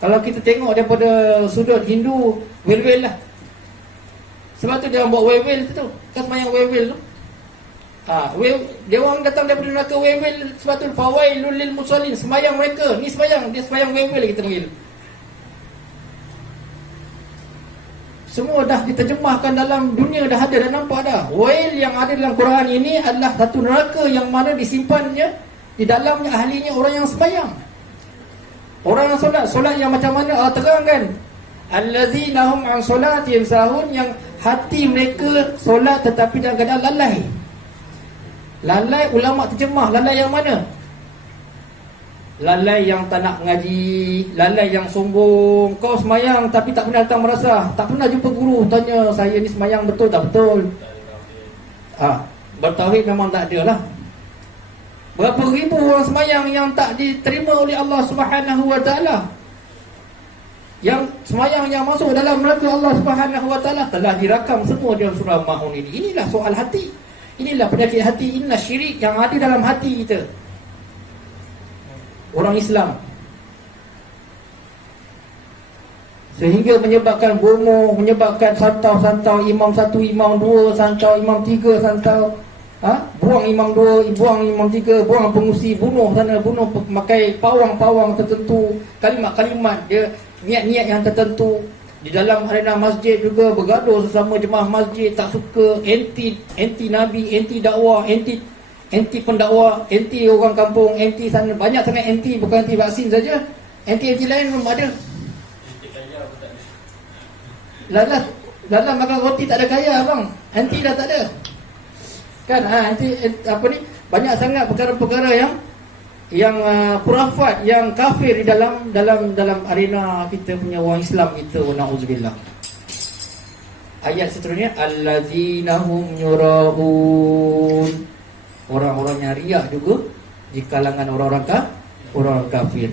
Kalau kita tengok daripada sudut Hindu, wel-wel lah. Sebab tu dia orang buat wel-wel tu. Kan semayang wel-wel tu. Dia orang datang daripada neraka wel-wel. Sebab tu fawailul lil musallin, semayang mereka. Ni semayang, dia semayang wel-wel kita panggil. Semua dah diterjemahkan dalam dunia, dah ada, dah nampak dah. Wail yang ada dalam Quran ini adalah satu neraka yang mana disimpannya di dalamnya ahlinya orang yang sembahyang. Orang yang solat yang macam mana? Allah terangkan. Allazina hum an solatihim sahun, yang hati mereka solat tetapi dalam keadaan lalai. Lalai ulama terjemah, lalai yang mana? Lalai yang tak nak mengaji, lalai yang sombong. Kau semayang tapi tak pernah datang merasa, tak pernah jumpa guru tanya, saya ni semayang betul tak betul? Bertauhid memang tak ada lah. Berapa ribu orang semayang yang tak diterima oleh Allah Subhanahu Wa Taala. Yang semayang yang masuk dalam neraka Allah Subhanahu Wa Taala telah dirakam semua dalam surah Maun ini. Inilah soal hati. Inilah penyakit hati. Inilah syirik yang ada dalam hati kita, orang Islam, sehingga menyebabkan bomoh, menyebabkan santau-santau imam 1, imam 2, santau imam 3, santau buang imam 2, buang imam 3, buang pengusi, bunuh sana, bunuh memakai pawang-pawang tertentu, kalimat-kalimat dia, niat-niat yang tertentu. Di dalam arena masjid juga bergaduh sesama jemaah masjid, tak suka, anti Nabi, anti dakwah, anti pendakwa, anti orang kampung, anti sana, banyak sangat anti, bukan anti vaksin saja, anti lain pun ada. Lala makan roti tak ada kaya abang, anti dah tak ada kan. Anti apa ni, banyak sangat perkara-perkara yang khurafat, yang kafir di dalam arena kita punya orang Islam kita. Na'udzubillah. Ayat seterusnya, allazina hum yura'un, orang-orang yang riak juga di kalangan orang kafir.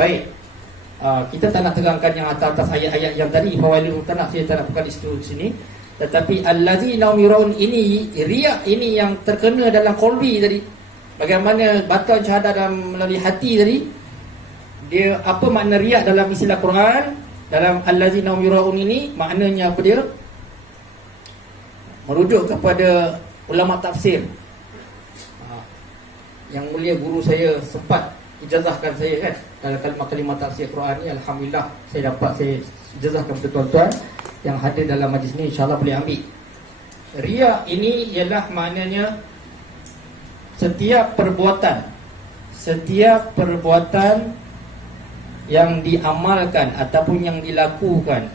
Baik, kita tak nak terangkan yang atas ayat-ayat yang tadi, fawailul tak saya tak nak buka di sini. Tetapi allazina hum yura'un ini, riak ini yang terkena dalam qalbi tadi. Bagaimana batal syahadah dalam melalui hati tadi. Dia apa makna riak dalam istilah Quran? Dalam allazina hum yura'un ini maknanya apa dia? Merujuk kepada ulama tafsir. Yang mulia guru saya sempat ijazahkan saya kan, dalam kalimah-kalimah tafsir Quran ni. Alhamdulillah saya ijazahkan kepada tuan-tuan yang hadir dalam majlis ni, insya-Allah boleh ambil. Riya ini ialah maknanya setiap perbuatan yang diamalkan ataupun yang dilakukan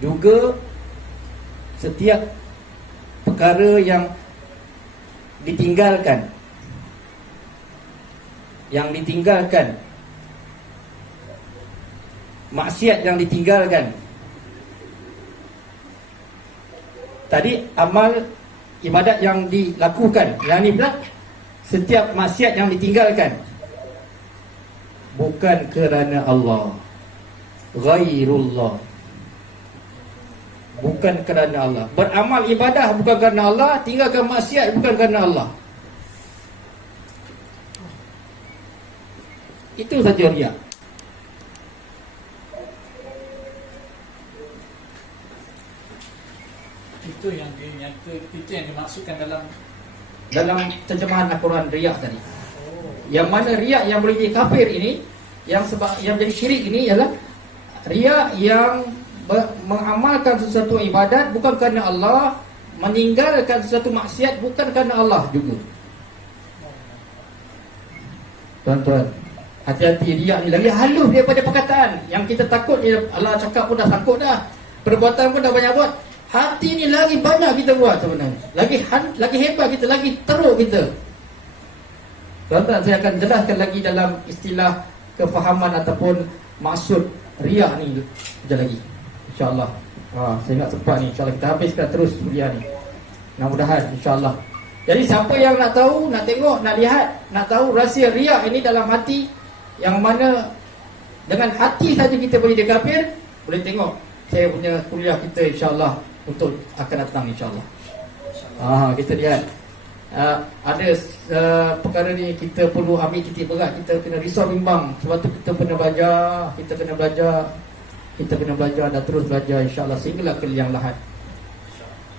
juga setiap perkara yang ditinggalkan, maksiat yang ditinggalkan. Tadi amal ibadat yang dilakukan, yang ni pula setiap maksiat yang ditinggalkan bukan kerana Allah, ghairullah, bukan kerana Allah. Beramal ibadah bukan kerana Allah, tinggalkan maksiat bukan kerana Allah. Itu saja riya. Itu yang dimaksudkan dalam terjemahan Al-Quran riya tadi. Yang mana riya yang boleh jadi kafir ini, yang jadi syirik ini ialah riya yang mengamalkan sesuatu ibadat bukan kerana Allah, meninggalkan sesuatu maksiat bukan kerana Allah juga. Tuan-tuan, hati-hati, riya ni lagi halus daripada perkataan. Yang kita takut Allah cakap pun dah sangkut dah, perbuatan pun dah banyak buat. Hati ni lagi banyak kita buat sebenarnya. Lagi hebat kita, lagi teruk kita. Tuan-tuan, saya akan jelaskan lagi dalam istilah kefahaman ataupun maksud riya ni sekejap lagi, InsyaAllah. Saya nak cepat ni, InsyaAllah kita habiskan terus kuliah ni, mudah-mudahan InsyaAllah. Jadi siapa yang nak tahu, nak tengok, nak lihat, nak tahu rahsia riya ini dalam hati, yang mana dengan hati saja kita boleh dikafir, boleh tengok saya punya kuliah kita InsyaAllah untuk akan datang InsyaAllah. Kita lihat ada perkara ni kita perlu ambil titik berat, kita kena risau bimbang. Sebab tu kita kena belajar, kita kena belajar dan terus belajar insya-Allah sehinggalah ke liang lahat.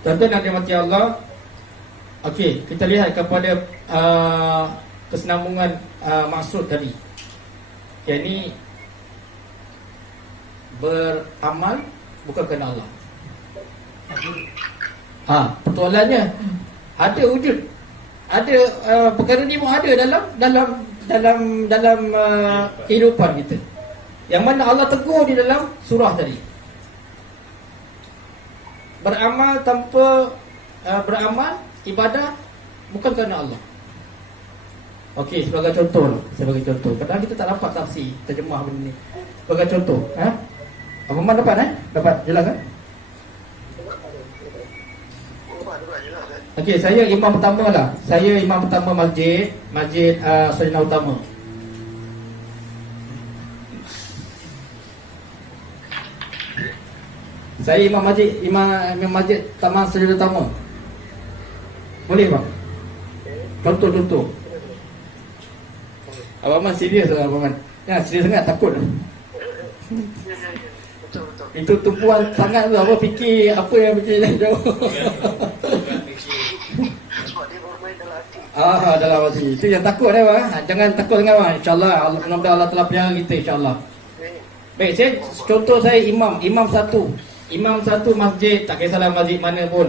Tuan-tuan yang dirahmati Allah, okey, kita lihat kepada kesenambungan maksud tadi. Yang ni beramal bukan kerana Allah. Persoalannya ada wujud, ada perkara ni pun ada dalam kehidupan kita. Yang mana Allah tegur di dalam surah tadi. Beramal tanpa beramal ibadah bukan kerana Allah. Okey, sebagai contoh. Kadang kita tak dapat tafsir terjemah benda ni. Sebagai contoh, Abang Man dapat Dapat jelas kan? Okey, saya imam pertama lah. Saya imam pertama masjid Sayyidina Utama. Saya imam masjid Taman Sayyidina Utama. Boleh bang? Contoh. Abang Man serius lah Abang Man. Ya, serius sangat, takut. Betul. Itu tumpuan sangat tu. Apa fikir apa yang fikir jauh. Sebab dia bermain dalam hati. Dalam hati. Itu yang takut bang. Jangan takut sangat bang. InsyaAllah mudah-mudahan Allah telah pelihara kita insyaAllah. Baik, contoh saya imam satu masjid, tak kisahlah masjid mana pun.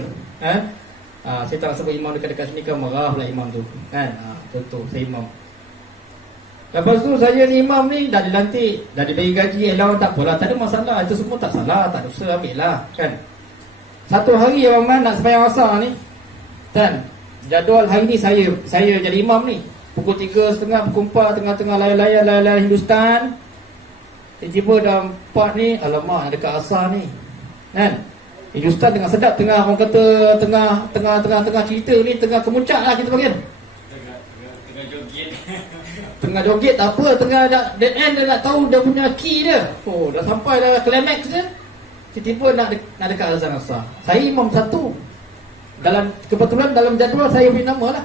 Saya tak sebut imam dekat-dekat sini kan marah pula imam tu. Contoh saya imam. Lepas tu saya ni imam ni dah dilantik, dah dibagi gaji, allowance, tak apalah, tak ada masalah. Itu semua tak salah, tak dosa, ambil lah kan. Satu hari Abang Man nak sembahyang asar ni, kan, jadual hari ni saya jadi imam ni. Pukul 3.30, pukul 4, tengah-tengah layar Hindustan. Tiba-tiba dah 4 ni, alamak dekat asar ni, kan. Hindustan tengah sedap, tengah orang kata tengah cerita ni, tengah kemuncak lah kita panggil. Tengah joget tak apa, tengah dead end dia nak tahu dia punya key dia. Dah sampai dah climax dia. Tiba-tiba nak dekat azan asar. Saya imam satu. Kebetulan dalam jadual saya beri nama lah.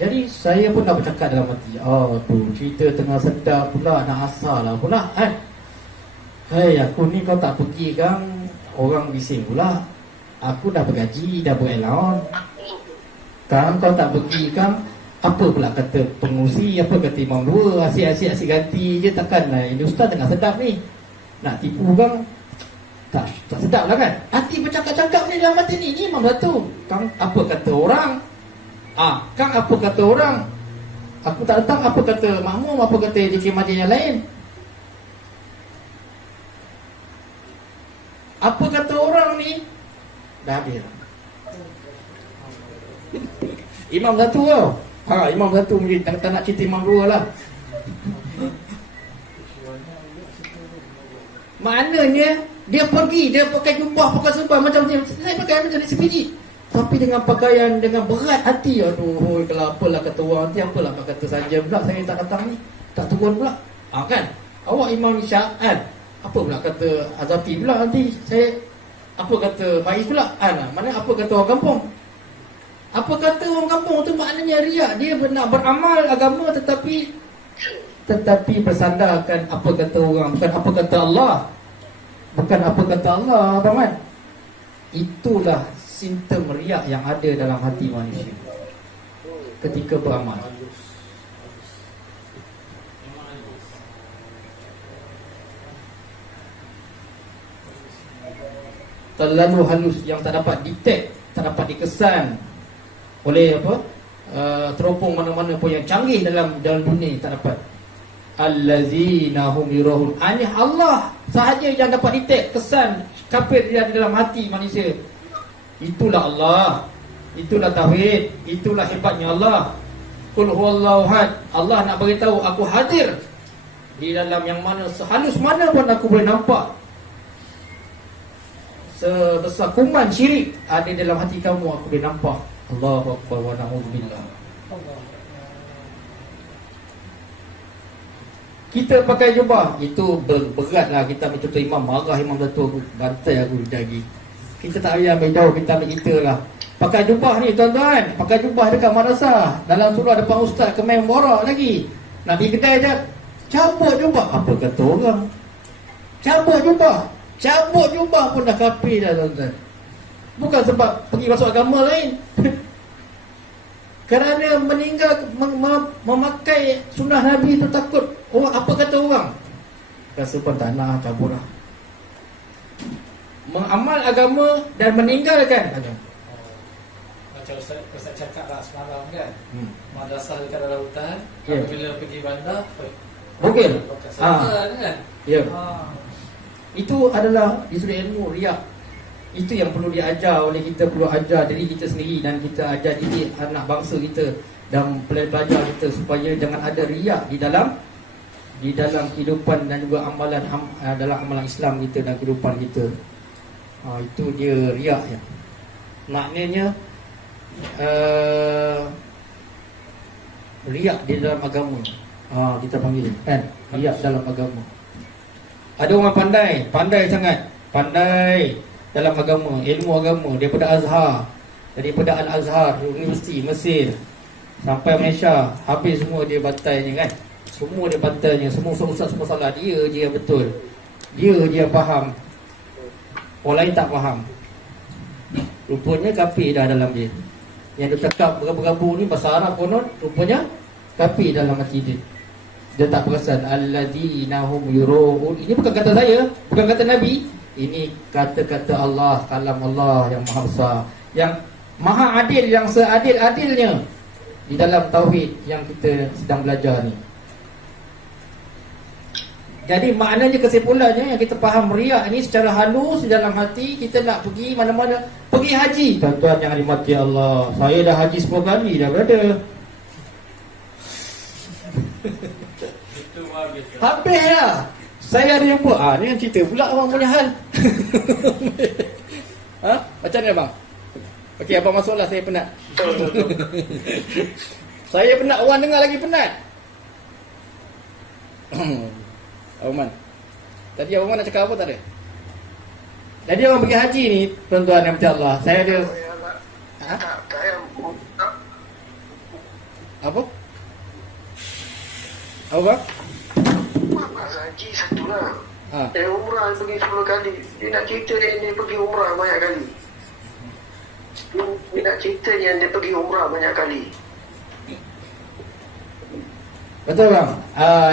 Jadi saya pun dah bercakap dalam hati, cerita tengah sedap pula, nak asar lah pula kan. Aku ni kau tak pergi kan, orang bising pula. Aku dah bergaji, dah berallowance. Kan kau tak pergi kan, apa pula kata pengurusi, apa kata imam dua, asyik ganti je, takkan lah ini ustaz tengah sedap ni. Nak tipu kan, tak sedap lah kan. Hati bercakap-cakap ni dalam hati ni imam satu. Kan apa kata orang? Kan apa kata orang? Aku tak datang, apa kata makmum, apa kata JK Majlis yang lain? Apa kata orang ni? Dah habis lah. Imam satu tau. Imam satu mungkin tak nak cerita imam dua lah. Maknanya dia pergi, dia pakai jubah, pakai serban macam ni. Saya pakai macam ni sebiji. Tapi dengan pakaian, dengan berat hati. Aduh, kalau apalah kata orang nanti, apalah kata saja pula saya tak datang ni, tak turun pula. Kan? Awak imam Isyak kan? Apa pula kata Azati pula nanti saya, apa kata Faiz pula mana apa kata orang kampung. Apa kata orang kampung tu maknanya riak. Dia nak beramal agama tetapi bersandarkan apa kata orang, bukan apa kata Allah. Bukan apa kata Allah, Abang Man. Itulah simptom riak yang ada dalam hati manusia ketika beramal. Terlalu halus yang tak dapat detect, tak dapat dikesan oleh teropong mana-mana pun yang canggih dalam dunia, tak dapat. Allazina hum yurahun. Hanya Allah sahaja yang dapat detect kesan kafir yang ada dalam hati manusia. Itulah Allah, itulah tauhid, itulah hebatnya Allah. Qul huwallahu ahad. Allah nak beritahu aku hadir di dalam yang mana sehalus mana pun aku boleh nampak. Sebesar kuman syirik ada dalam hati kamu, aku boleh nampak. Allahu akbar wa na'udzubillah. Kita pakai jubah, itu beratlah. Kita ambil contoh imam, marah imam satu aku, bantai aku lagi. Kita tak payah ambil jauh, kita ambil kita lah. Pakai jubah ni tuan-tuan, pakai jubah dekat madrasah. Dalam surah depan ustaz kemain borak lagi. Nak pergi kedai je, cabut jubah. Apa kata orang? Cabut jubah. Cabut jubah pun dah kafir dah tuan-tuan. Bukan sebab pergi masuk agama lain. Kerana meninggal memakai sunnah Nabi tu takut. Oh, apa kata orang? Rasa pun tak nak, cabut lah. Mengamal agama dan meninggalkan agama. Macam Ustaz cakap lah semalam kan, madrasah dekat dalam hutan, Ya. apabila pergi bandar, Bukil. kan? Ya. Itu adalah di sudut ilmu riak. Itu yang perlu diajar oleh kita, perlu ajar diri kita sendiri dan kita ajar didik anak bangsa kita dan pelajar kita supaya jangan ada riak di dalam kehidupan dan juga amalan dalam amalan Islam kita dan kehidupan kita. Itu dia riak ya. Maknanya riak di dalam agama. Kita panggil kan riak dalam agama. Ada orang pandai sangat, pandai dalam agama, ilmu agama daripada Azhar, daripada Al-Azhar, Universiti Mesir sampai Malaysia, habis semua dia bantainya kan. Semua dia bantainya, semua ustaz semua salah, dia je yang betul. Dia je yang faham. Orang lain tak faham. Rupanya kafir dah dalam dia. Yang dia cakap bergabu-gabu ni bahasa Arab konon, rupanya kafir dalam hati dia. Dia tak perasan alladzina hum yurun. Ini bukan kata saya, bukan kata Nabi. Ini kata-kata Allah, kalam Allah yang maha besar, yang maha adil, yang seadil-adilnya di dalam tauhid yang kita sedang belajar ni. Jadi maknanya kesimpulannya yang kita faham riak ni secara halus di dalam hati. Kita nak pergi mana-mana, pergi haji. Tuan-tuan yang dimati Allah, saya dah haji 10 kali dah berada. Itu bagus. Habis lah. Saya ada jumpa. Ni yang cerita pula abang punya hal. Macam mana bang? Okey, abang masuklah, saya penat. Betul. Saya penat, orang dengar lagi penat. Abang Man, tadi abang Man nak cakap apa tak ada? Jadi orang pergi haji ni, tuan-tuan yang berjaya Allah, saya ada Tak payah. apa? Apa bang? Masa haji satu lah. Ha. Umrah pergi 10 kali. Dia nak cerita dia pergi umrah banyak kali. Dia nak cerita dia pergi umrah banyak kali. Betul bang.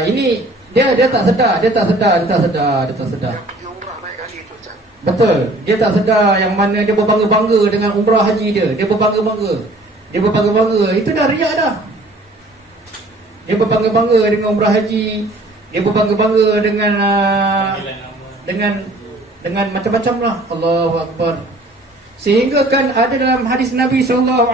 Ini dia tak sedar. Dia pergi umrah banyak kali tu Ustaz. Betul. Dia tak sedar yang mana dia berbangga-bangga dengan umrah haji dia. Dia berbangga-bangga. Itu dah riak dah. Dia berbangga-bangga dengan umrah haji. Dia berbangga-bangga dengan dengan macam-macam lah. Allahu Akbar. Sehingga kan ada dalam hadis Nabi SAW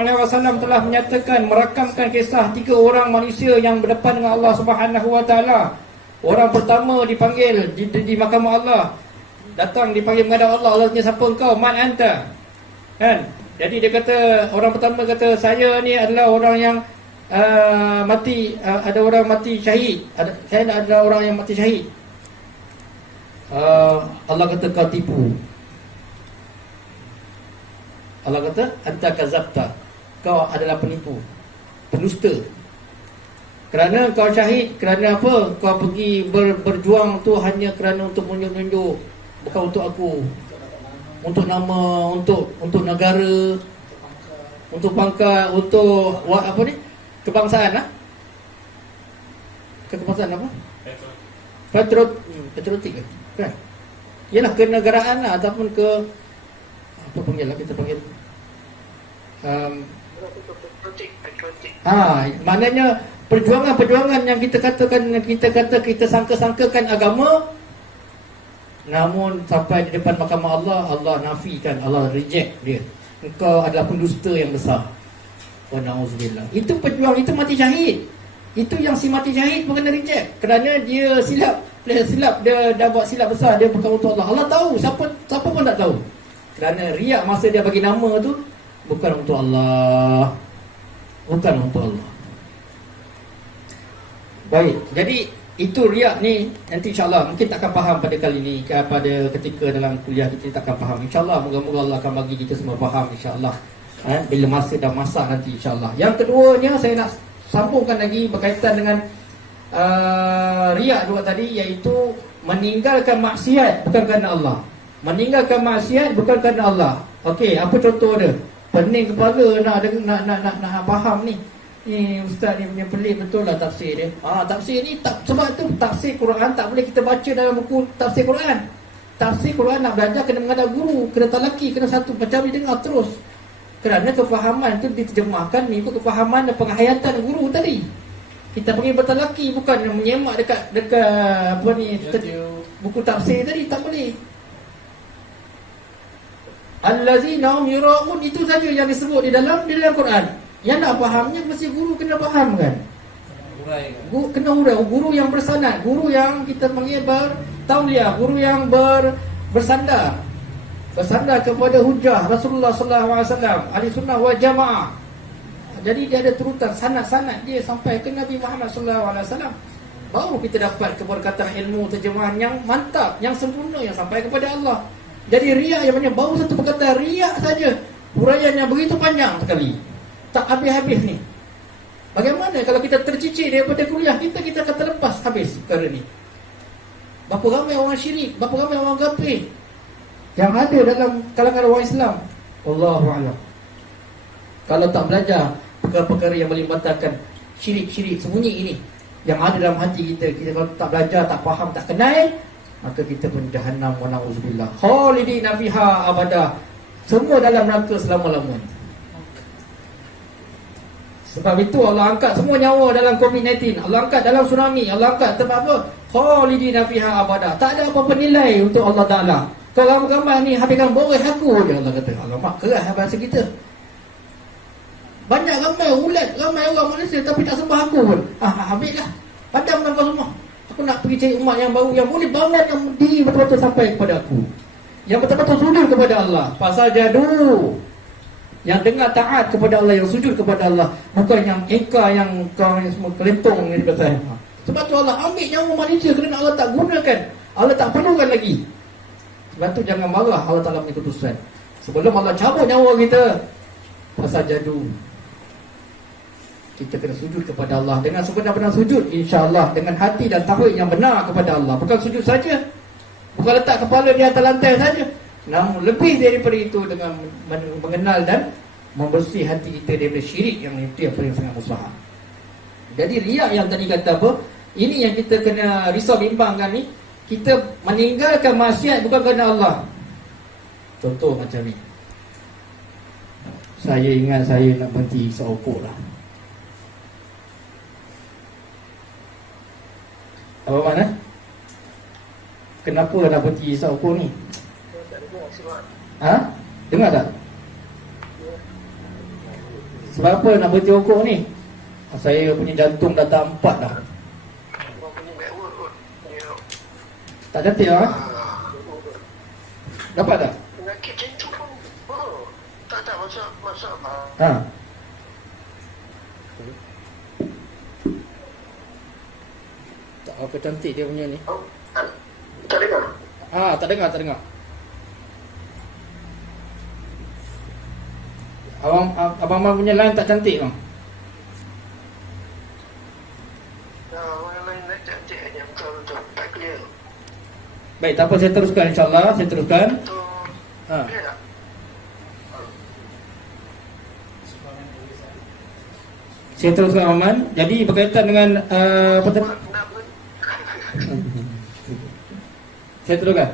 telah menyatakan, merakamkan kisah 3 orang manusia yang berdepan dengan Allah Subhanahu Wa Taala. Orang pertama dipanggil di mahkamah Allah, datang dipanggil menghadap Allah. Allah tanya, siapa engkau? Man anta? Kan? Jadi dia kata, orang pertama kata, saya ni adalah orang yang mati, ada orang mati syahid. Saya adalah orang yang mati syahid. Allah kata, kau tipu. Allah kata, anta kazabta, kau adalah penipu, pendusta. Kerana kau syahid, kerana apa? Kau pergi berjuang tu hanya kerana untuk menunjuk-nunjuk, bukan untuk aku, untuk nama, untuk negara, untuk pangkat, untuk apa ni? Kebangsaan lah. Kebangsaan apa? Patriotik ke? Kan? Yalah, kenegaraan lah, ataupun ke apa panggil lah, kita panggil maknanya perjuangan yang kita katakan, kita sangka-sangkakan agama, namun sampai di depan mahkamah Allah, Allah nafikan, Allah reject dia. Engkau adalah pendusta yang besar. Wa na'udzubillah. Itu pejuang, itu mati syahid. Itu yang si mati syahid bukan reject kerana dia silap, dia dah buat silap besar, dia bukan untuk Allah. Allah tahu, siapa pun tak tahu. Kerana riak masa dia bagi nama tu bukan untuk Allah. Bukan untuk Allah. Baik, jadi itu riak ni nanti insya-Allah mungkin tak akan faham pada kali ni, pada ketika dalam kuliah kita tak akan faham. Insya-Allah moga-moga Allah akan bagi kita semua faham insya-Allah. Bila masa dah masak nanti insya-Allah. Yang keduanya saya nak sambungkan lagi berkaitan dengan riak juga tadi, iaitu meninggalkan maksiat bukan kerana Allah. Meninggalkan maksiat bukan kerana Allah. Okey, apa contoh dia? Pening kepala nak faham ni. Ni ustaz ni punya pelik betul lah tafsir dia. Tafsir ni sebab tu tafsir Quran tak boleh kita baca dalam buku tafsir Quran. Tafsir Quran nak belajar kena menghadap guru, kena talaki, kena satu macam dia dengar terus. Kerana kefahaman tu diterjemahkan mengikut kefahaman dan penghayatan guru tadi. Kita pergi bertalaki, bukan menyemak dekat apa ni buku tafsir tadi, tak boleh. Allazina hum yura'un, itu saja yang disebut di dalam Quran. Yang nak fahamnya mesti guru kena faham kan. Guru kena hurai, guru yang bersanad, guru yang kita panggil bertauliah, guru yang bersandar kepada hujah Rasulullah sallallahu alaihi wasallam, ahli sunnah wal jamaah. Jadi dia ada turutan sanad-sanad dia sampai ke Nabi Muhammad sallallahu alaihi wasallam. Baru kita dapat keberkatan ilmu terjemahan yang mantap, yang sempurna, yang sampai kepada Allah. Jadi riak yang banyak, baru satu perkataan riak saja, huraian yang begitu panjang sekali, tak habis-habis ni. Bagaimana kalau kita tercicir daripada kuliah kita akan terlepas habis perkara ni. Berapa ramai orang syirik, berapa ramai orang kafir yang ada dalam kalangan orang Islam. Wallahu a'lam. Kalau tak belajar perkara-perkara yang boleh membatalkan syirik-syirik sembunyi ini yang ada dalam hati kita kalau tak belajar, tak faham, tak kenal, maka kita pun jahannam wa na'udzubillah. Khalidina fiha abada. Semua dalam neraka selama-lamanya. Sebab itu Allah angkat semua nyawa dalam COVID-19, Allah angkat dalam tsunami, Allah angkat sebab apa? Khalidina fiha abada. Tak ada apa-apa nilai untuk Allah Ta'ala. Kalau gambar ni habiskan boreh aku je, Allah kata. Alamak, keras bahasa kita. Banyak ramai ulat, ramai orang Malaysia tapi tak sembah aku pun. Habislah. Padamkan kau semua. Aku nak pergi cari umat yang baru, yang boleh bangun, yang diri betul-betul sampai kepada aku, yang betul-betul sujud kepada Allah. Pasal jadu, yang dengar taat kepada Allah, yang sujud kepada Allah, bukan yang engkar, yang kau yang semua kelentong ni dikata. Sebab tu Allah ambil nyawa manusia kerana Allah tak gunakan, Allah tak perlukan lagi. Sebab tu jangan marah Allah Ta'ala punya keputusan sebelum Allah cabut nyawa kita. Pasal jadu, kita kena sujud kepada Allah dengan sebenar-benar sujud, insya-Allah, dengan hati dan tauhid yang benar kepada Allah. Bukan sujud saja, bukan letak kepala di atas lantai saja, namun lebih daripada itu dengan mengenal dan membersih hati kita daripada syirik, yang itu yang paling sangat mustahil. Jadi riak yang tadi kata apa, ini yang kita kena risau bimbangkan ni. Kita meninggalkan maksiat bukan kerana Allah. Contoh macam ni, saya ingat saya nak berhenti isap rokok lah. Apa mana? Kenapa nak berhenti isap rokok ni? Dengar tak? Sebab apa nak berhenti rokok ni? Saya punya jantung dah tak 4 dah. Tak cantik lah. Dapat tak? Penyakit jantung pun tak ada masalah. Tak apa cantik dia punya ni. Tak dengar? Tak dengar. Abang punya line tak cantik bang. Orang lain nak cantik hanya betul-betul tak clear. Baik, tak apa, saya teruskan insya-Allah, saya teruskan. Clear tak? Saya teruskan Aman. Jadi berkaitan dengan apa tadi? Saya teruskan.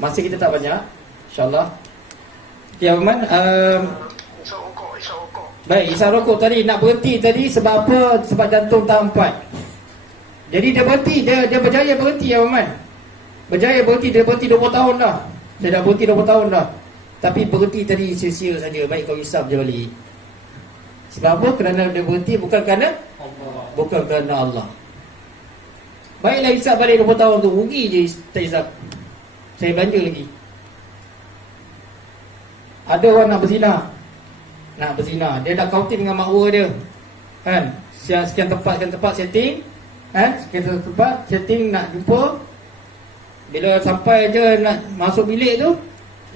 Masih kita tak banyak, insya-Allah. Okey Aman, Isap rokok. baik, isap rokok tadi nak berhenti tadi sebab apa? Sebab jantung tak 4. Jadi dia berhenti, dia berjaya berhenti Aman. Berjaya berhenti, dia berhenti 20 tahun dah. Saya dah berhenti 20 tahun dah. Tapi berhenti tadi sia-sia saja. Baik kau hisap je balik. Sebab apa? Kerana dia berhenti bukan kerana Allah. Bukan kerana Allah. Baiklah hisap balik 20 tahun tu. Rugi je tak hisap. Saya belanja lagi. Ada orang nak berzina. Dia dah kautin dengan makwa dia, kan? Sekian tempat setting, kan? Sekian tempat setting nak jumpa. Bila sampai je nak masuk bilik tu,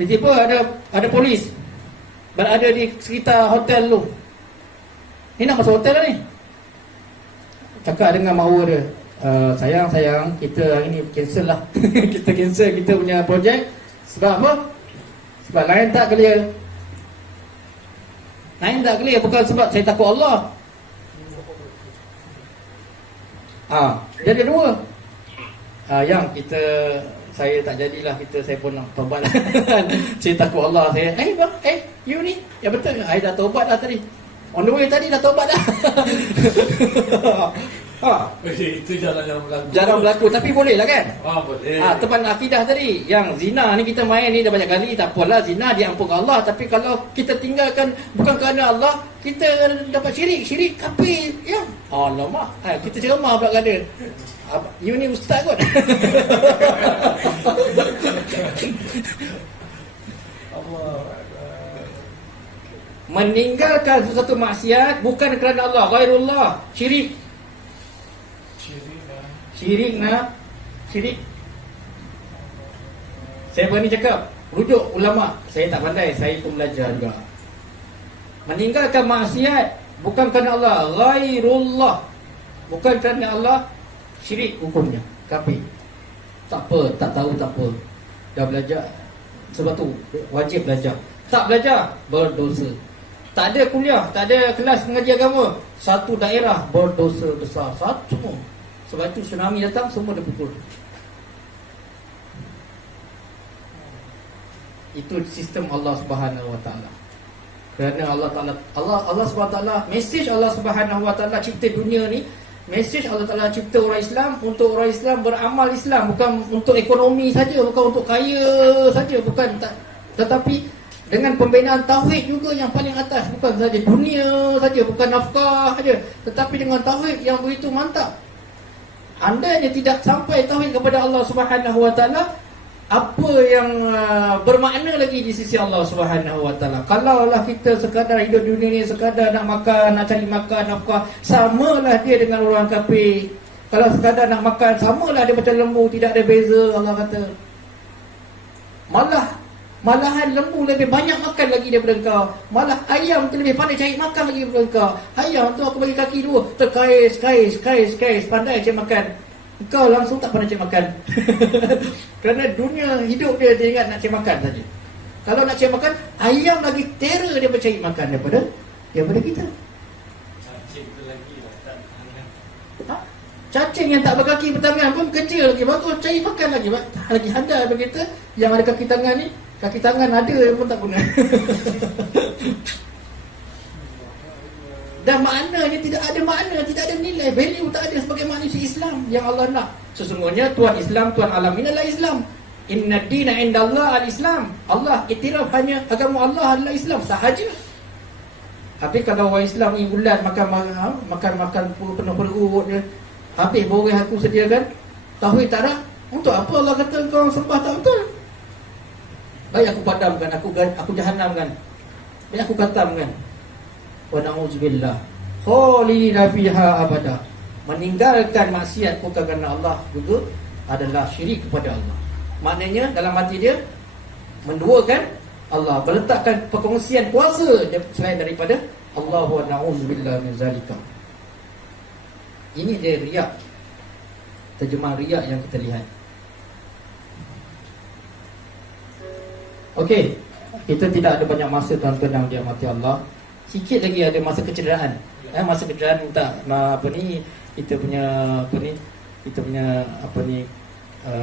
tiba-tiba ada polis. berada di sekitar hotel tu. Ni nak masuk hotel lah ni. Cakap dengan makmur dia, sayang, kita hari ni cancel lah. Kita cancel kita punya projek. Sebab apa? Sebab lain tak clear. Lain tak clear bukan sebab saya takut Allah. Jadi dua. Yang saya tak jadilah, saya pun nak taubat lah. Saya takut Allah. Bang, you ni, ya betul ke? Saya dah taubat dah tadi. On the way tadi dah taubat dah. Itu jarang berlaku. Jarang berlaku, tapi boleh lah kan? Boleh. Teman akidah tadi, yang zina ni kita main ni dah banyak kali, tak apalah, zina diampunkan Allah. Tapi kalau kita tinggalkan bukan kerana Allah, kita dapat syirik kafir ya. Alamak, kita ceramah pula kata. You ni ustaz kot. Meninggalkan sesuatu maksiat bukan kerana Allah, ghairullah, syirik. Syirik. Saya berani cakap, rujuk ulama. Saya tak pandai, saya pun belajar juga. Meninggalkan maksiat bukan kerana Allah, ghairullah, bukan kerana Allah, syirik hukumnya, kafir. Tak apa, tak tahu tak apa. Dah belajar. Sebab tu wajib belajar. Tak belajar, berdosa. Tak ada kuliah, tak ada kelas mengaji agama, satu daerah berdosa besar. Satu. Sebab itu tsunami datang, semua dia pukul. Itu sistem Allah Subhanahu Wa Taala. Kerana Allah Subhanahu Wa Taala, mesej Allah Subhanahu Wa Taala cipta dunia ni, mesej Allah Taala cipta orang Islam untuk orang Islam beramal Islam, bukan untuk ekonomi saja, bukan untuk kaya saja, bukan tak, tetapi dengan pembinaan tauhid juga yang paling atas, bukan saja dunia saja, bukan nafkah saja, tetapi dengan tauhid yang begitu mantap. Andainya tidak sampai tauhid kepada Allah Subhanahu Wa Taala, apa yang bermakna lagi di sisi Allah Subhanahu Wa Taala? Kalaulah kita sekadar hidup dunia ni, sekadar nak makan, nak cari makan, nafkah, samalah dia dengan orang kafir. Kalau sekadar nak makan, samalah dia macam lembu, tidak ada beza. Allah kata, malahan lembu lebih banyak makan lagi daripada engkau. Malah ayam tu lebih pandai cari makan lagi daripada engkau. Ayam tu aku bagi kaki dua, terkais, pandai cari makan. Engkau langsung tak pandai cari makan. Kerana dunia hidup dia ingat nak cari makan saja. Kalau nak cari makan, ayam lagi terror dia mencari makan daripada kita. Cacing tu lagi lah, tak tangan. Cacing yang tak berkaki bertangan pun kecil lagi, bagus cari makan lagi. Lagi handal bagi kita yang ada kaki tangan ni. Kaki tangan ada pun tak guna. Dan maknanya tidak ada makna, tidak ada nilai, value tak ada sebagai manusia Islam yang Allah nak. Sesungguhnya Tuhan Islam, Tuhan alamin adalah Islam. Inna dina indallah al-Islam. Allah iktiraf hanya agama Allah adalah Islam sahaja. Habis kalau orang Islam ni ulat makan penuh perut dia, habis boreh aku sediakan, tauhid tak ada, untuk apa Allah kata kau sembah tak betul? Baik aku padamkan, aku jahanamkan. Baik aku katamkan. Wa na'udzubillah khalidina fiha abada. Meninggalkan maksiat bukan kerana Allah juga adalah syirik kepada Allah. Maknanya dalam hati dia menduakan Allah, meletakkan perkongsian kuasa selain daripada Allah. Wa na'udzubillah min zalika. Ini dia riak. Terjemah riak yang kita lihat. Okey, kita tidak ada banyak masa tuan-tuan yang dirahmati Allah. Sikit lagi ada masa kecederaan. Masa kecederaan minta kita punya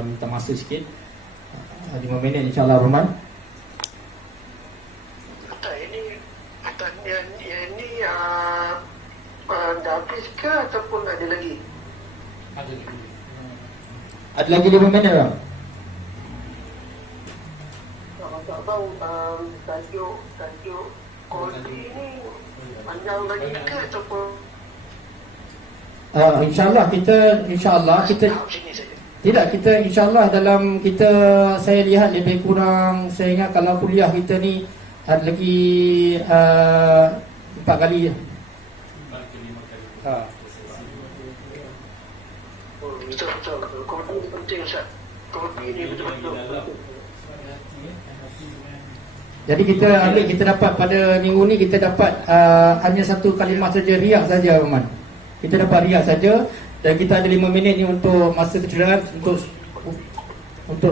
minta masa sikit. 5 minit insya-Allah Rahman. Ini dah habis ke ataupun ada lagi? Ada lagi 5 minit tak? Tak tahu tajuk kodi ni panjang lagi ke ataupun InsyaAllah kita insyaAllah dalam saya lihat lebih kurang, saya ingat kalau kuliah kita ni ada lagi 4 kali. 4 ke 5 kali. Betul. Kodi ni penting Ustaz. Kodi ni betul-betul. Jadi kita ambil, kita dapat pada minggu ni kita dapat hanya satu kalimah saja, riak saja Rahman. Kita dapat riak saja dan kita ada 5 minit ni untuk masa kecederaan untuk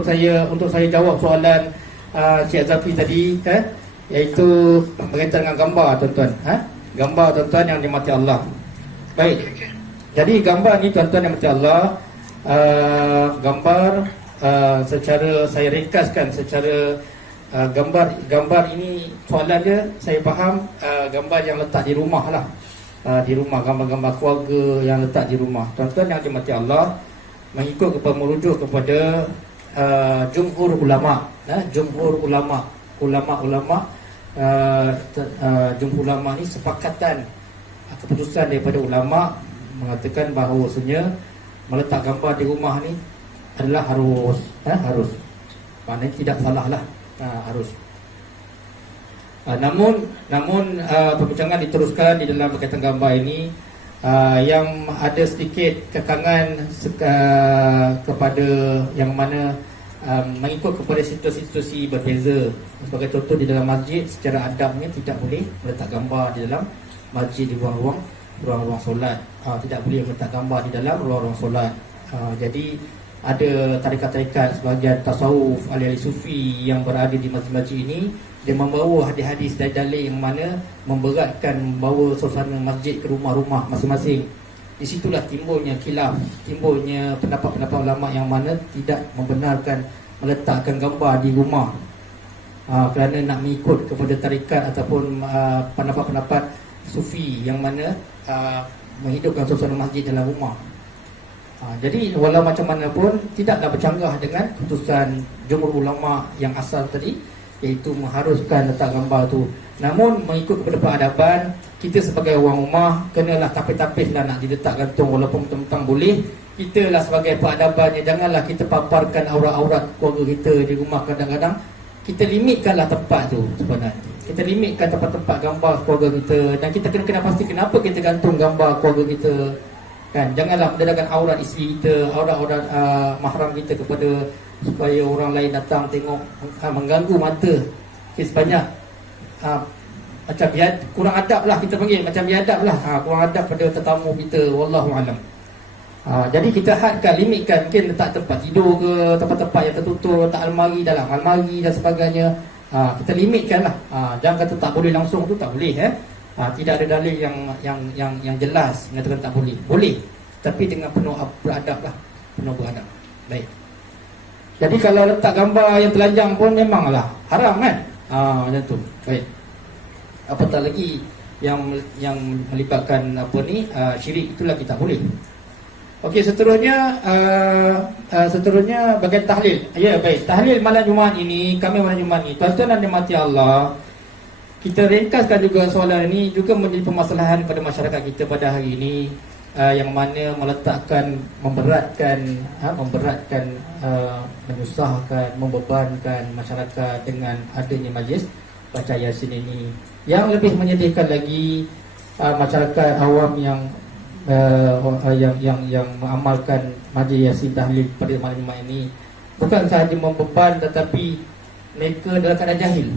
saya jawab soalan Cik Zafi tadi, iaitu berkaitan dengan gambar tuan-tuan. Gambar tuan-tuan yang dimati Allah. Baik. Jadi gambar ni tuan-tuan yang dimati Allah, gambar secara saya ringkaskan secara gambar ini soalan dia saya faham, gambar yang letak di rumah lah, di rumah, gambar-gambar keluarga yang letak di rumah. Tuan-tuan yang dimati Allah, mengikut kepada merujuk kepada jumhur ulama, jumhur ulama jumhur ulama ni sepakatan keputusan daripada ulama mengatakan bahawasanya meletak gambar di rumah ni adalah harus, maknanya tidak salah lah, harus. Namun perbincangan diteruskan di dalam berkaitan gambar ini, yang ada sedikit kekangan kepada yang mana mengikut kepada situasi berbeza. Sebagai contoh, di dalam masjid secara adabnya tidak boleh meletak gambar di dalam masjid, di ruang-ruang solat. Tidak boleh meletak gambar di dalam ruang-ruang solat. Jadi ada tarikat-tarikat sebahagian tasawuf, ahli-ahli sufi yang berada di masjid-masjid ini, dia membawa hadis-hadis dari dalil yang mana memberatkan membawa suasana masjid ke rumah-rumah masing-masing. Di situlah timbulnya khilaf, timbulnya pendapat-pendapat ulama yang mana tidak membenarkan meletakkan gambar di rumah, kerana nak mengikut kepada tarikat ataupun pendapat-pendapat sufi yang mana menghidupkan suasana masjid dalam rumah. Jadi walau macam mana pun tidaklah bercanggah dengan keputusan jumhur ulama yang asal tadi, iaitu mengharuskan letak gambar tu. Namun mengikut kepada peradaban, kita sebagai orang rumah kenalah tapis-tapis lah nak diletak gantung, walaupun mentang-mentang boleh. Kita lah sebagai peradabannya, janganlah kita paparkan aurat-aurat keluarga kita di rumah. Kadang-kadang kita limitkanlah tempat tu sebenarnya. Kita limitkan tempat-tempat gambar keluarga kita, dan kita kena pasti kenapa kita gantung gambar keluarga kita, kan? Janganlah mendedahkan aurat isteri kita, aurat-aurat mahram kita kepada, supaya orang lain datang tengok, mengganggu mata. Kes banyak macam kurang adab lah, kita panggil macam biadab lah, kurang adab pada tetamu kita, wallahu alam. Jadi kita hadkan, limitkan, mungkin letak tempat tidur ke, tempat-tempat yang tertutup, letak almari, dalam almari dan sebagainya. Kita limitkan lah. Jangan kata tak boleh langsung tu, tak boleh. Tidak ada dalil yang jelas mengatakan tak boleh. Boleh, tapi dengan penuh beradab lah, penuh beradab. Baik. Jadi kalau letak gambar yang telanjang pun memanglah haram, kan? Macam tu. Baik. Apatah lagi yang melibatkan syirik, itulah kita boleh. Okey, seterusnya bagian tahlil. Ya, baik. Tahlil malam Jumaat ini, kami malam Jumaat ini, tuan-tuan dan dimati Allah, kita ringkaskan juga soalan ini juga menjadi permasalahan pada masyarakat kita pada hari ini, yang mana meletakkan, memberatkan, menyusahkan, membebankan masyarakat dengan adanya majlis baca Yasin ini. Yang lebih menyedihkan lagi, masyarakat awam yang mengamalkan majlis Yasin tahlil pada malam Jumaat ini bukan sahaja membeban, tetapi mereka dalam keadaan jahil.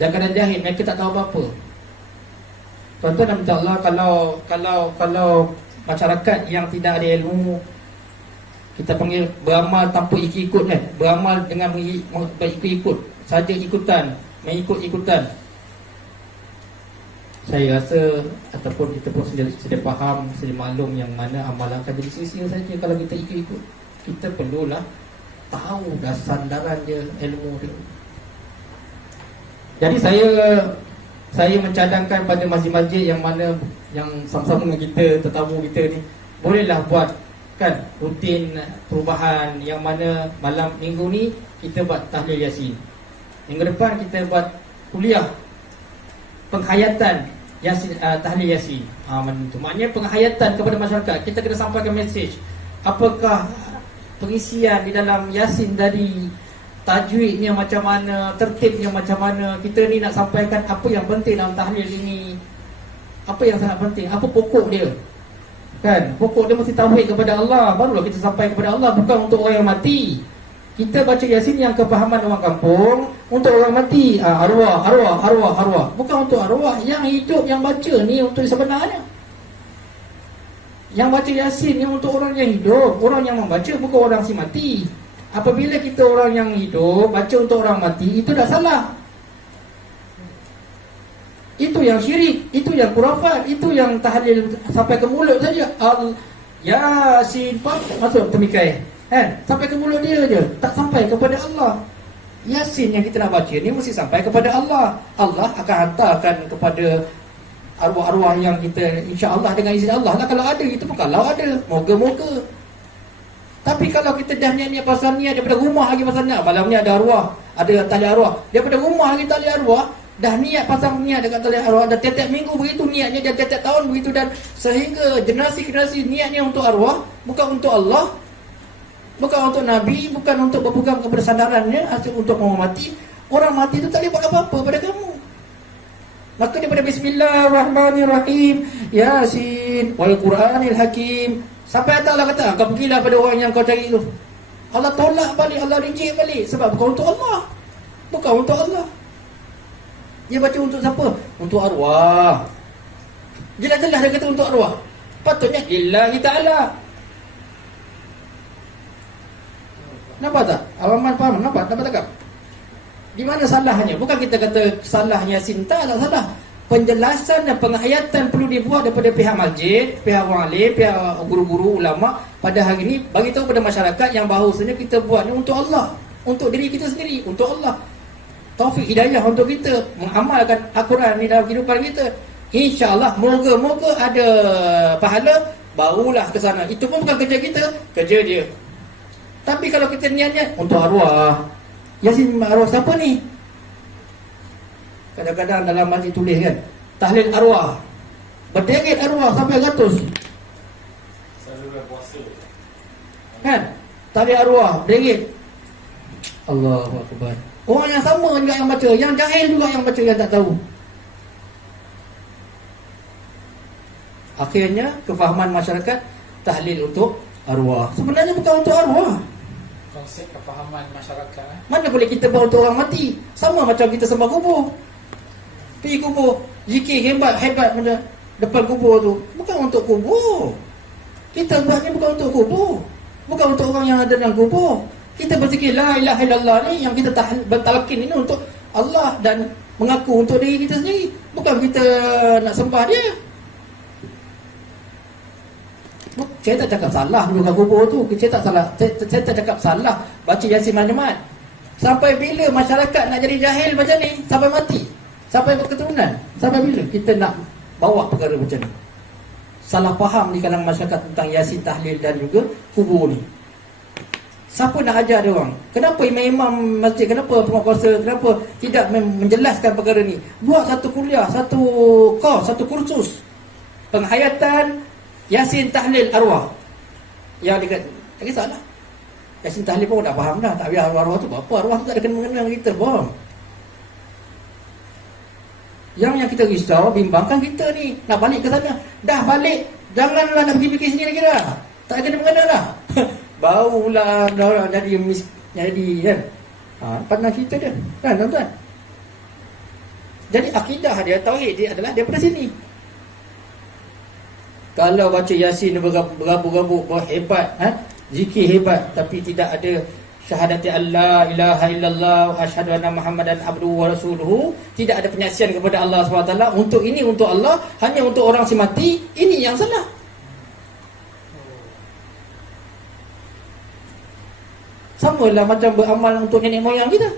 Dalam keadaan jahil, mereka tak tahu apa-apa. Tuan-tuan dan minta Allah, kalau masyarakat yang tidak ada ilmu, kita panggil beramal tanpa ikut-ikut, kan? Beramal dengan ikut-ikut, saja ikutan, mengikut-ikutan. Saya rasa ataupun kita pun sedia faham, sedia maklum yang mana amalan akan jadi sia-sia saja kalau kita ikut-ikut. Kita perlulah tahu dah sandaran dia, ilmu dia. Jadi saya mencadangkan pada masjid-masjid yang mana yang sama-sama dengan kita, tetamu kita ni, bolehlah buat, kan, rutin perubahan, yang mana malam minggu ni kita buat tahlil Yasin, minggu depan kita buat kuliah penghayatan Yasin, tahlil Yasin. Maknanya penghayatan kepada masyarakat. Kita kena sampaikan mesej, apakah pengisian di dalam Yasin dari tajwidnya macam mana, tertibnya macam mana. Kita ni nak sampaikan apa yang penting dalam tahlil ini, apa yang sangat penting, apa pokok dia, kan? Pokok dia mesti tauhid kepada Allah, barulah kita sampai kepada Allah, bukan untuk orang yang mati. Kita baca Yasin yang kefahaman orang kampung untuk orang mati. Arwah. Bukan untuk arwah. Yang hidup yang baca ni untuk sebenarnya. Yang baca Yasin ni untuk orang yang hidup. Orang yang membaca bukan orang si mati. Apabila kita orang yang hidup baca untuk orang mati, itu dah salah. Itu yang syirik, itu yang khurafat, itu yang tahlil sampai ke mulut saja. Yasin masuk temikai. Sampai ke mulut dia je, tak sampai kepada Allah. Yasin yang kita nak baca ni mesti sampai kepada Allah. Allah akan hantarkan kepada arwah-arwah yang kita, insya-Allah dengan izin Allah lah. Kalau ada, itu pun kalau ada, moga-moga. Tapi kalau kita dah niat-niat pasal ni, daripada rumah lagi pasal ni, malam ni ada arwah, ada tali arwah, daripada rumah lagi tali arwah, dah niat pasang niat dekat tali arwah, dah tiap-tiap minggu begitu niatnya, dan tiap-tiap tahun begitu, dan sehingga generasi-generasi niatnya untuk arwah, bukan untuk Allah, bukan untuk Nabi, bukan untuk berpegang kepada sandarannya, untuk orang mati. Orang mati itu tak boleh buat apa-apa pada kamu. Maka daripada Bismillahirrahmanirrahim, Yasin wal Quranil Hakim, sampai Allah kata, kau pergilah pada orang yang kau cari itu. Allah tolak balik, Allah reject balik. Sebab bukan untuk Allah, bukan untuk Allah. Dia baca untuk siapa? Untuk arwah. Jelas-jelas dia kata untuk arwah. Patutnya lillahi ta'ala. Nampak tak? Awaman faham? Nampak tak? Di mana salahnya? Bukan kita kata salahnya Sinta, tak salah. Penjelasan dan penghayatan perlu dibuat daripada pihak masjid, pihak orang alim, pihak guru-guru, ulama pada hari ini, bagi tahu pada masyarakat yang bahawasanya kita buat ni untuk Allah, untuk diri kita sendiri, untuk Allah. Taufik hidayah untuk kita mengamalkan Al-Quran ni dalam kehidupan kita. InsyaAllah, moga-moga ada pahala, barulah ke sana. Itu pun bukan kerja kita, kerja dia. Tapi kalau kita niat-niat untuk arwah, Yasin arwah siapa ni? Kadang-kadang dalam majlis tulis kan, tahlil arwah, berderet arwah sampai ratus. Selalu berpuasa. Kan? Tahlil arwah, berderet. Allahu Akbar. Orang yang sama juga yang baca, yang jahil juga yang baca, yang tak tahu. Akhirnya kefahaman masyarakat tahlil untuk arwah. Sebenarnya bukan untuk arwah. Konsep kefahaman masyarakat. Mana boleh kita buat untuk orang mati? Sama macam kita sembah kubur. Pergi kubur, zikir hebat macam depan kubur tu. Bukan untuk kubur. Kita buatnya bukan untuk kubur, bukan untuk orang yang ada dalam kubur. Kita berzikir la ilaha illallah ni, yang kita bertalqin ini untuk Allah dan mengaku untuk diri kita sendiri. Bukan kita nak sembah dia. Saya tak cakap salah duduk kat kubur tu. Saya tak cakap salah baca Yasin Majmu'at. Sampai bila masyarakat nak jadi jahil macam ni? Sampai mati, sampai berketurunan. Sampai bila kita nak bawa perkara macam ni? Salah faham di kalangan masyarakat tentang Yasin, tahlil dan juga kubur ni. Siapa nak ajar dia orang? Kenapa imam-imam masjid, kenapa penguasa, kenapa tidak menjelaskan perkara ni? Buat satu kuliah, satu kos, satu kursus penghayatan Yasin tahlil arwah. Yang dekat, tak kisahlah. Yasin tahlil pun dah faham dah. Tak biar arwah tu apa. Arwah tu tak ada kena-mengena dengan kita pun. Yang kita risau, bimbangkan kita ni. Nak balik ke sana. Dah balik, janganlah nak pergi-pergi sini lagi dah. Tak ada kena-mengena dah. Barulah dah jadi kan. Pandang kita dia. Kan tuan-tuan? Jadi akidah dia, tauhid dia adalah daripada sini. Kalau baca Yasin berabuk-abuk hebat, zikir hebat, tapi tidak ada syahadat Allah ilaha illallah wa asyhadu anna Muhammadan abduhu wa rasuluhu, tidak ada penyaksian kepada Allah SWT, untuk ini untuk Allah, hanya untuk orang si mati, ini yang salah. Samalah macam beramal untuk nenek moyang kita.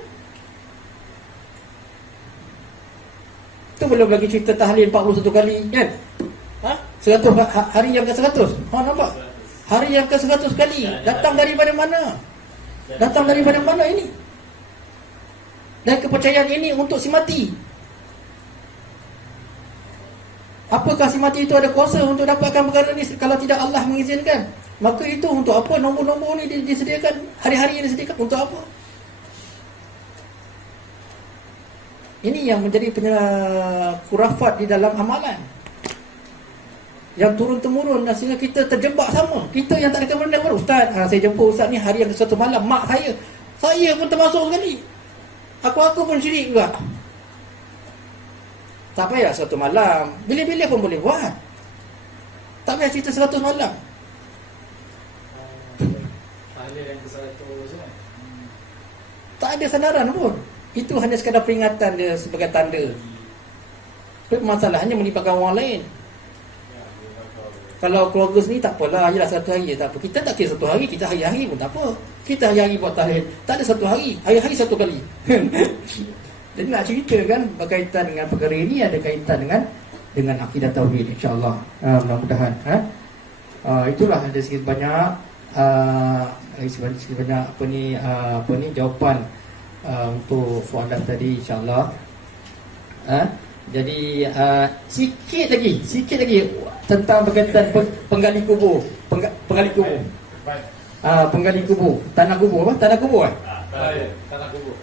Itu belum lagi cerita tahlil 41 kali kan? 100 hari yang ke-100. Nampak? Hari yang ke-100 kali. Datang daripada mana? Datang daripada mana ini? Dan kepercayaan ini untuk si mati. Apakah si mati itu ada kuasa untuk dapatkan perkara ini kalau tidak Allah mengizinkan? Maka itu untuk apa nombor-nombor ni disediakan, hari-hari yang disediakan untuk apa? Ini yang menjadi khurafat di dalam amalan, yang turun-temurun, dan sehingga kita terjebak sama. Kita yang tak ada kebenaran, Ustaz, saya jumpa Ustaz ni hari yang ke-1 malam, mak saya Saya pun termasuk sekali. Aku pun syirik juga. Tak payah 100 malam. Bila-bila pun boleh buat. Tak payah cerita 100 malam. Tahlil yang ke-100 kan. Tak ada sandaran pun. Itu hanya sekadar peringatan dia sebagai tanda. Tapi masalahnya melibatkan orang lain. Kalau keluarga sendiri tak apalah, ialah satu hari je tak apa. Kita tak kira satu hari, kita hari-hari pun tak apa. Kita hari-hari buat tahlil. Tak ada satu hari, hari-hari satu kali. Jadi nak cerita kan berkaitan dengan perkara ini ada kaitan dengan akidah tauhid, insya-Allah. Mudah-mudahan itulah ada sikit banyak sikit banyak apa ni jawapan untuk soalan tadi, insya-Allah. Jadi sikit lagi tentang berkaitan penggali kubur, penggali kubur. Baik. Penggali kubur, tanah kubur apa? Tanah kubur Baik, tanah kubur.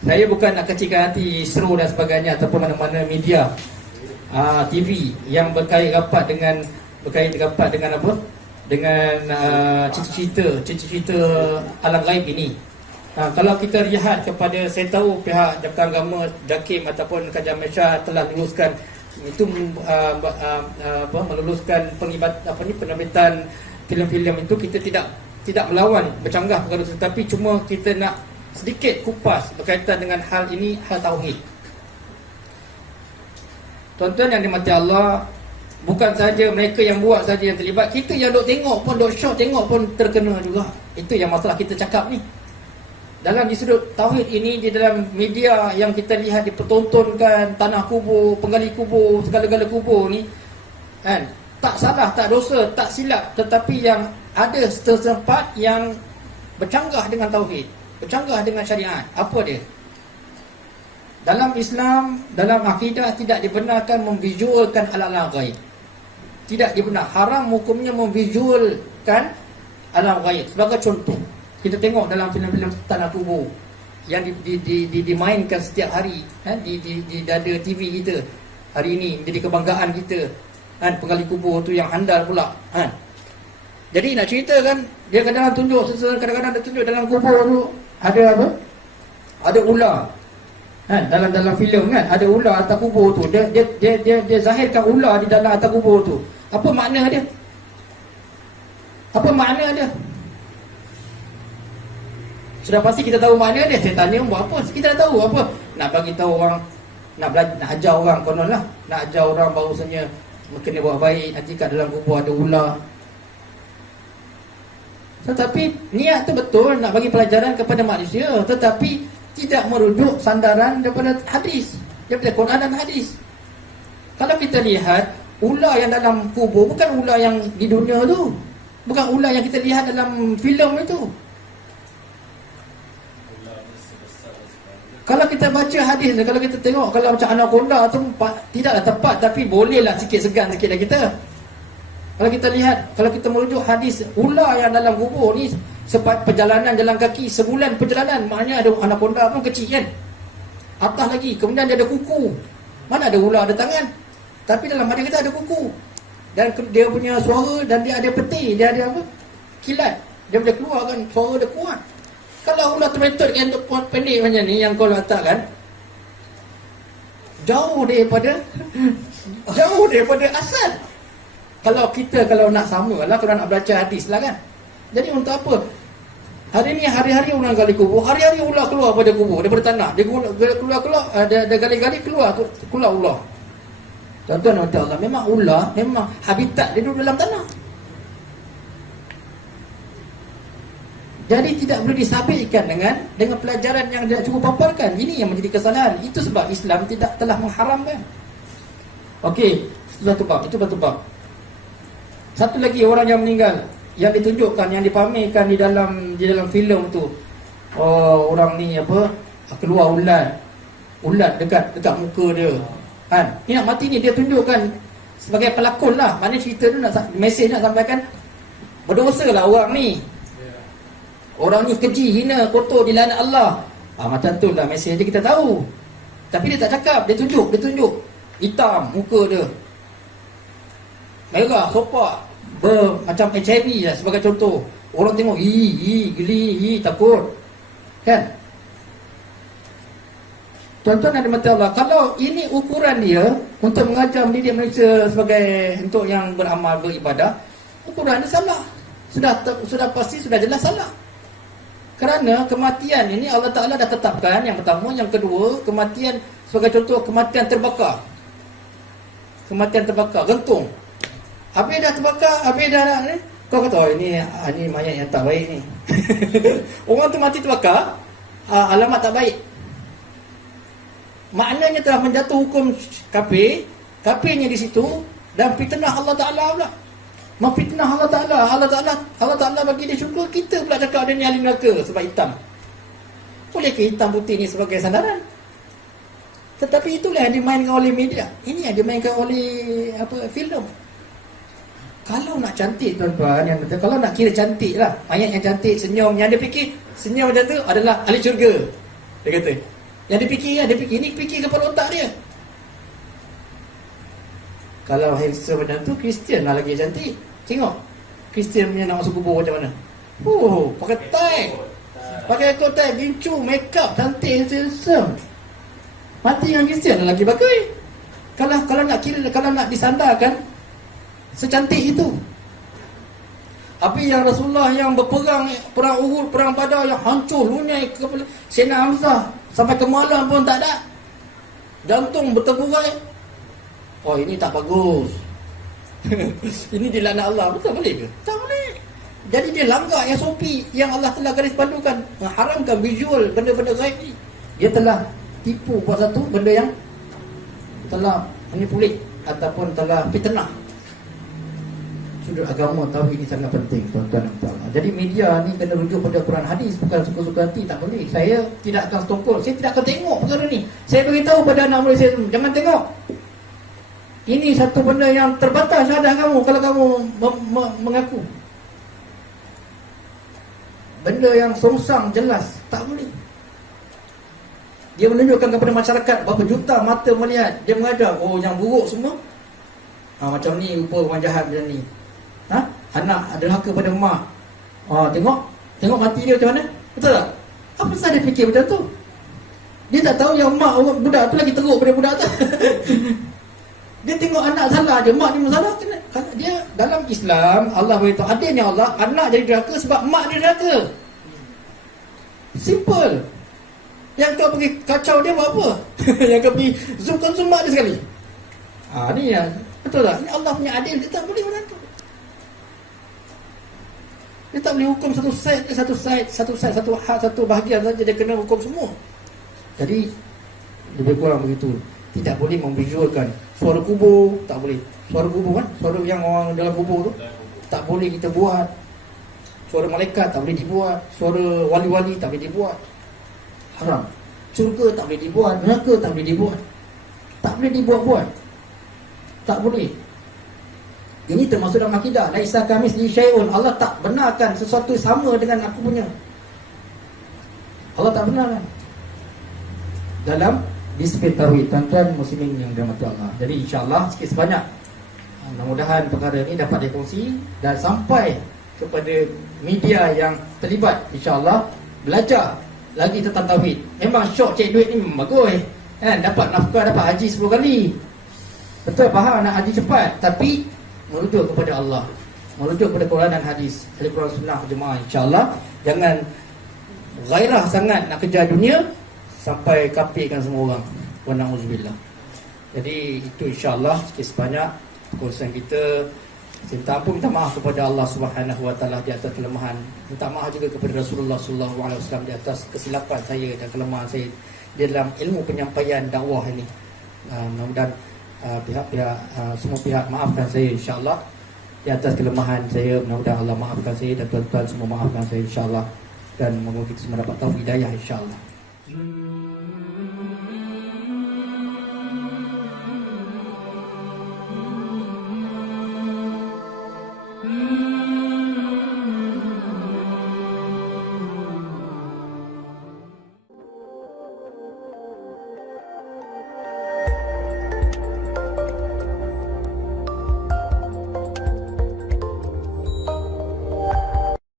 Saya bukan nak kecilkan hati ISRO dan sebagainya ataupun mana-mana media TV yang berkait rapat dengan apa? Dengan cerita-cerita alam gaib ini. Kalau kita lihat kepada, saya tahu pihak Jabatan Agama JAKIM ataupun Kerajaan Malaysia telah luluskan itu meluluskan penerbitan filem-filem itu. Kita tidak melawan bercanggah perkara itu, tetapi cuma kita nak sedikit kupas berkaitan dengan hal ini, hal tauhid. Tuan-tuan yang dimati Allah, bukan saja mereka yang buat saja yang terlibat, kita yang duk tengok pun, duk show tengok pun terkena juga. Itu yang masalah kita cakap ni. Dalam di sudut tauhid ini, di dalam media yang kita lihat dipertontonkan tanah kubur, penggali kubur, segala-gala kubur ni kan, tak salah, tak dosa, tak silap, tetapi yang ada setempat yang bercanggah dengan tauhid, bercanggah dengan syariat. Apa dia? Dalam Islam, dalam akidah tidak dibenarkan memvisualkan alam gaib. Tidak dibenar. Haram hukumnya memvisualkan alam gaib. Sebagai contoh, kita tengok dalam filem-filem tanah kubur yang dimainkan setiap hari di dada TV kita. Hari ini menjadi kebanggaan kita kan, penggali kubur tu yang handal pula kan. Jadi nak cerita kan, dia kadang-kadang tunjuk, kadang-kadang dia tunjuk dalam kubur tu ada apa? Ada ular. Kan, dalam filem kan ada ular atas kubur tu. Dia zahirkan ular di dalam atas kubur tu. Apa makna dia? Apa makna dia? Sudah pasti kita tahu makna dia. Saya tanya buat apa? Kita dah tahu apa? Nak bagi tahu orang, nak belajar, nak ajar orang konon lah. Nak ajar orang bahawasanya kena buat baik, nanti kat dalam kubur ada ular. Tetapi niat tu betul nak bagi pelajaran kepada manusia, tetapi tidak merujuk sandaran daripada hadis, daripada Quran dan hadis. Kalau kita lihat ular yang dalam kubur bukan ular yang di dunia tu, bukan ular yang kita lihat dalam filem itu. Kalau kita baca hadis, kalau kita tengok, kalau macam anaconda tu tidaklah tepat, tapi bolehlah sikit segan sikit dah kita. Kalau kita lihat, kalau kita merujuk hadis, ular yang dalam kubur ni perjalanan jalan kaki, sebulan perjalanan, maknanya ada anaconda pun kecil kan. Atas lagi, kemudian dia ada kuku. Mana ada ular ada tangan, tapi dalam hadis kita ada kuku. Dan dia punya suara, dan dia ada peti, dia ada apa? Kilat. Dia boleh keluarkan suara dia kuat. Kalau ular termetod kan pendek macam ni yang kau letakkan, jauh daripada asal. Kalau nak sama lah, kalau nak baca hadis lah kan. Jadi untuk apa? Hari ni hari-hari orang gali kubur, hari-hari ular keluar pada kubur, daripada tanah. Dia keluar, dia gali-gali keluar ular. Tuan-tuan Allah, memang ular, memang habitat dia duduk dalam tanah. Jadi tidak boleh disabitkan dengan pelajaran yang dia cukup paparkan. Ini yang menjadi kesalahan. Itu sebab Islam telah mengharamkan. Okey, itu satu bab. Satu lagi, orang yang meninggal yang ditunjukkan, yang dipamerkan di dalam filem tu. Oh, orang ni apa? Keluar ulat dekat muka dia. Kan? Ni nak mati ni dia tunjukkan sebagai pelakon lah. Mana cerita tu mesej nak sampaikan, berdosa lah orang ni. Orang ni keji, hina, kotor, dilaknat Allah. Macam tu lah mesej dia, kita tahu. Tapi dia tak cakap, dia tunjuk. Hitam muka dia, merah, sopak, macam HIV lah sebagai contoh. Orang tengok, geli, takut. Kan? Tuan-tuan dan mati Allah, kalau ini ukuran dia untuk mengajar mendidik manusia sebagai untuk yang beramal, beribadah, ukuran dia salah. Sudah pasti, sudah jelas salah. Kerana kematian ini Allah Ta'ala dah tetapkan, yang pertama. Yang kedua, kematian sebagai contoh, kematian terbakar. Kematian terbakar, gantung. Habis dah terbakar, habis dah ni, kau kata, oh ini mayat yang tak baik ni. Orang tu mati terbakar, alamat tak baik. Maknanya telah menjatuh hukum kafir. Kafirnya di situ, dan fitnah Allah Ta'ala pula. Memfitnah Allah Ta'ala. Allah Ta'ala bagi dia syukur, kita pula cakap dia ni ahli neraka sebab hitam. Boleh ke hitam putih ni sebagai sandaran? Tetapi itulah yang dimainkan oleh media. Ini yang dimainkan oleh filem. Kalau nak cantik tuan-tuan, yang betul, kalau nak kira cantik lah, ayat yang cantik, senyum, yang dia fikir senyum macam tu adalah ahli syurga. Dia kata. Yang dia fikir, ini fikir kepala otak dia. Kalau handsome macam tu, Kristian lah lagi cantik. Tengok Kristian punya nak masuk kubur macam mana. Pakai tie, pakai kot tie, gincu, make up, cantik, handsome. Mati yang Kristian lah lagi bagus. Kalau nak kira, kalau nak disandarkan secantik itu. Tapi yang Rasulullah yang berperang, perang Uhud, perang Badar, yang hancur lunyai kepala Sayyidina Hamzah, sampai ke malam pun tak ada. Jantung bertegurai. Oh, ini tak bagus. Ini dilaknat Allah. Betul boleh ke? Tak boleh. Jadi dia langgar SOP yang Allah telah garis pandukan, mengharamkan visual benda-benda gaib ni. Dia telah tipu buat satu benda yang telah manipulate ataupun telah fitnah. Sudut agama tauhid ini sangat penting, tuan-tuan dan puan-puan. Jadi media ni kena rujuk pada Quran hadis, bukan suka-suka hati. Tak boleh. Saya tidak akan stokol, saya tidak akan tengok perkara ni. Saya beritahu pada anak murid saya, jangan tengok. Ini satu benda yang terbatas syahadah kamu kalau kamu mengaku. Benda yang songsang jelas, tak boleh. Dia menunjukkan kepada masyarakat berapa juta mata melihat. Dia mengajar, oh yang buruk semua macam ni, rupa orang jahat macam ni. Anak ada haka pada mak. Tengok mati dia macam mana. Betul tak? Apa sahaja dia fikir macam tu? Dia tak tahu yang mak orang budak tu lagi teruk pada budak tu. Dia tengok anak salah je, mak dia masalah. Dia dalam Islam, Allah beritahu adilnya Allah, anak jadi derhaka sebab mak dia derhaka. Simple. Yang kau pergi kacau dia buat apa? Yang kau pergi zoom mak dia sekali. Ni ya, betul tak? Ini Allah punya adil, dia tak boleh macam tu. Dia tak boleh hukum satu hak, satu bahagian saja, dia kena hukum semua. Jadi lebih kurang begitu. Tidak boleh memvisualkan suara kubur, tak boleh. Suara kubur kan, suara yang orang dalam kubur tu tak boleh kita buat. Suara malaikat tak boleh dibuat. Suara wali-wali tak boleh dibuat. Haram. Syurga tak boleh dibuat, neraka tak boleh dibuat. Tak boleh dibuat-buat. Tak boleh. Ini termasuk dalam akidah. Laisa kamitslihi syai'un. Allah tak benarkan sesuatu sama dengan aku punya. Allah tak benarkan. Dalam disiplin tauhid, tuan-tuan muslimin yang dirahmati Allah. Jadi insya-Allah sikit sebanyak, mudah-mudahan perkara ini dapat dikongsi dan sampai kepada media yang terlibat. Insya-Allah belajar lagi tentang tauhid. Memang syok cek duit ni memang bagus. Kan dapat nafkah, dapat haji 10 kali. Betul, faham nak haji cepat, tapi merujuk kepada Allah, merujuk kepada Quran dan hadis, Al-Quran Sunnah jemaah. Insya-Allah jangan gairah sangat nak kejar dunia sampai kafirkan semua orang. Wa na'udzubillah. Jadi itu insya-Allah sikit sebanyak perkongsian kita. Minta ampun, minta maaf kepada Allah Subhanahu Wa Taala di atas kelemahan. Minta maaf juga kepada Rasulullah sallallahu alaihi wasallam di atas kesilapan saya dan kelemahan saya di dalam ilmu penyampaian dakwah ini. Mudah-mudahan pihak-pihak semua pihak maafkan saya insya-Allah di atas kelemahan saya. Mudah-mudahan Allah maafkan saya dan tuan-tuan semua maafkan saya insya-Allah, dan semoga kita semua dapat taufik hidayah insya-Allah.